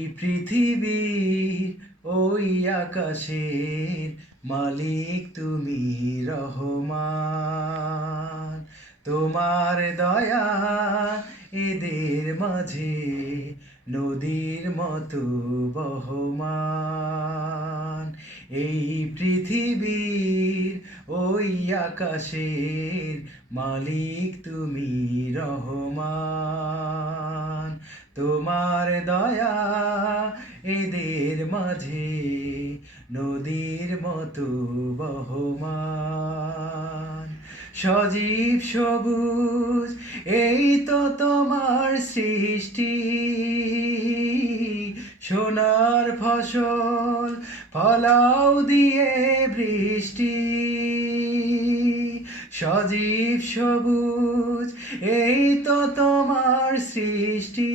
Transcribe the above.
এই পৃথিবীর ওই আকাশের মালিক তুমি রহমান। তোমার দয়া এদের মাঝে নদীর মতো বহমান। এই পৃথিবীর ওই আকাশের মালিক তুমি রহমান। তোমার দয়া এদের মাঝে নদীর মতো বহমান। সজীব সবুজ এই তো তোমার সৃষ্টি, সোনার ফসল ফলাও দিয়ে বৃষ্টি। সজীব সবুজ এই তো তোমার সৃষ্টি,